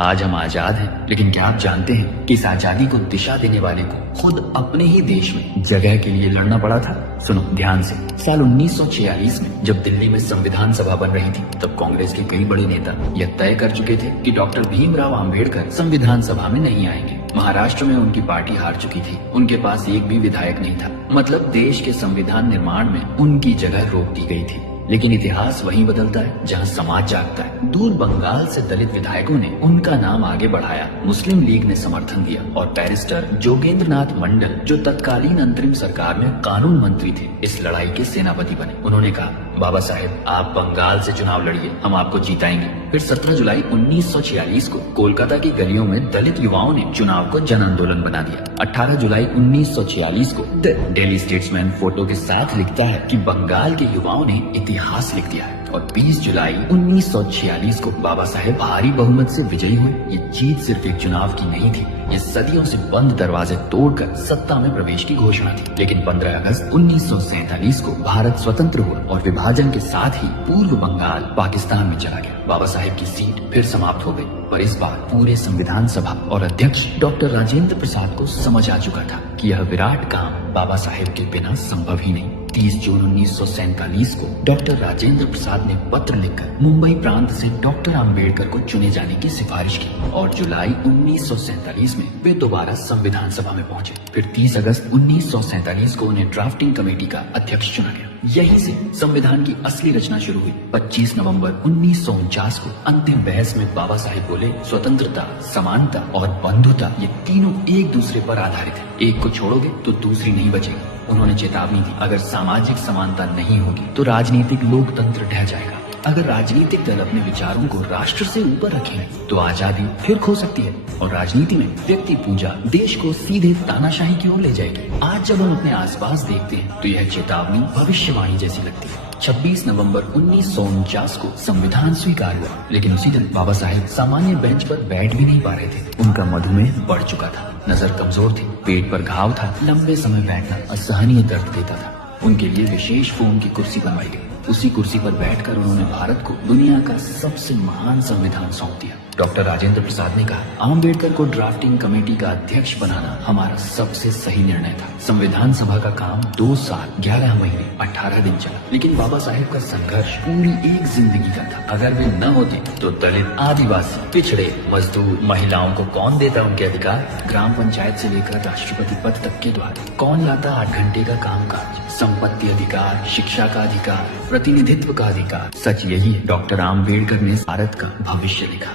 आज हम आजाद हैं, लेकिन क्या आप जानते हैं कि इस आजादी को दिशा देने वाले को खुद अपने ही देश में जगह के लिए लड़ना पड़ा था। सुनो ध्यान से। साल 1946 में जब दिल्ली में संविधान सभा बन रही थी, तब कांग्रेस के कई बड़े नेता यह तय कर चुके थे कि डॉक्टर भीमराव अंबेडकर संविधान सभा में नहीं आएंगे। महाराष्ट्र में उनकी पार्टी हार चुकी थी, उनके पास एक भी विधायक नहीं था। मतलब देश के संविधान निर्माण में उनकी जगह रोक दी गई थी। लेकिन इतिहास वहीं बदलता है जहां समाज जागता है। दूर बंगाल से दलित विधायकों ने उनका नाम आगे बढ़ाया, मुस्लिम लीग ने समर्थन दिया और बैरिस्टर जोगेंद्रनाथ मंडल, जो तत्कालीन अंतरिम सरकार में कानून मंत्री थे, इस लड़ाई के सेनापति बने। उन्होंने कहा, बाबा साहेब आप बंगाल से चुनाव लड़िए, हम आपको जीताएंगे। फिर 17 जुलाई 1946 को कोलकाता की गलियों में दलित युवाओं ने चुनाव को जन आंदोलन बना दिया। 18 जुलाई 1946 को डेली स्टेट्समैन फोटो के साथ लिखता है कि बंगाल के युवाओं ने इतिहास लिख दिया है। और 20 जुलाई 1946 को बाबा साहेब भारी बहुमत से विजयी हुए। ये जीत सिर्फ एक चुनाव की नहीं थी, ये सदियों से बंद दरवाजे तोड़कर सत्ता में प्रवेश की घोषणा थी। लेकिन 15 अगस्त 1947 को भारत स्वतंत्र हुआ और विभाजन के साथ ही पूर्व बंगाल पाकिस्तान में चला गया। बाबा साहेब की सीट फिर समाप्त हो गई, पर इस बार पूरे संविधान सभा और अध्यक्ष डॉक्टर राजेंद्र प्रसाद को समझ आ चुका था कि यह विराट काम बाबा साहेब के बिना संभव ही नहीं। 30 जून 1947 को डॉक्टर राजेंद्र प्रसाद ने पत्र लिखकर मुंबई प्रांत से डॉक्टर अंबेडकर को चुने जाने की सिफारिश की और जुलाई 1947 में वे दोबारा संविधान सभा में पहुंचे। फिर 30 अगस्त 1947 को उन्हें ड्राफ्टिंग कमेटी का अध्यक्ष चुना गया। यहीं से संविधान की असली रचना शुरू हुई। 25 नवंबर 1949 को अंतिम बहस में बाबा साहेब बोले, स्वतंत्रता, समानता और बंधुता ये तीनों एक दूसरे पर आधारित है। एक को छोड़ोगे तो दूसरी नहीं बचेगी। उन्होंने चेतावनी दी, अगर सामाजिक समानता नहीं होगी तो राजनीतिक लोकतंत्र ढह जाएगा। अगर राजनीतिक दल अपने विचारों को राष्ट्र से ऊपर रखें तो आजादी फिर खो सकती है और राजनीति में व्यक्ति पूजा देश को सीधे तानाशाही की ओर ले जाएगी। आज जब हम अपने आसपास देखते हैं तो यह चेतावनी भविष्यवाणी जैसी लगती है। 26 नवंबर 1949 को संविधान स्वीकार हुआ, लेकिन उसी दिन बाबा साहेब सामान्य बेंच पर बैठ भी नहीं पा रहे थे। उनका मधुमेह बढ़ चुका था, नजर कमजोर थी, पेट पर घाव था, लंबे समय बैठना असहनीय दर्द देता था। उनके लिए विशेष फोम की कुर्सी बनवाई गई। उसी कुर्सी पर बैठकर उन्होंने भारत को दुनिया का सबसे महान संविधान सौंप दिया। डॉक्टर राजेंद्र प्रसाद ने कहा, अम्बेडकर को ड्राफ्टिंग कमेटी का अध्यक्ष बनाना हमारा सबसे सही निर्णय था। संविधान सभा का काम 2 साल 11 महीने 18 दिन चला, लेकिन बाबा साहेब का संघर्ष पूरी एक जिंदगी का था। अगर वे न होते तो दलित, आदिवासी, पिछड़े, मजदूर, महिलाओं को कौन देता उनके अधिकार? ग्राम पंचायत से लेकर राष्ट्रपति पद तक के द्वार कौन लाता 8 घंटे का कामकाज? संपत्ति अधिकार, शिक्षा का अधिकार, प्रतिनिधित्व का अधिकार। सच यही है, डॉक्टर आम्बेडकर ने भारत का भविष्य लिखा।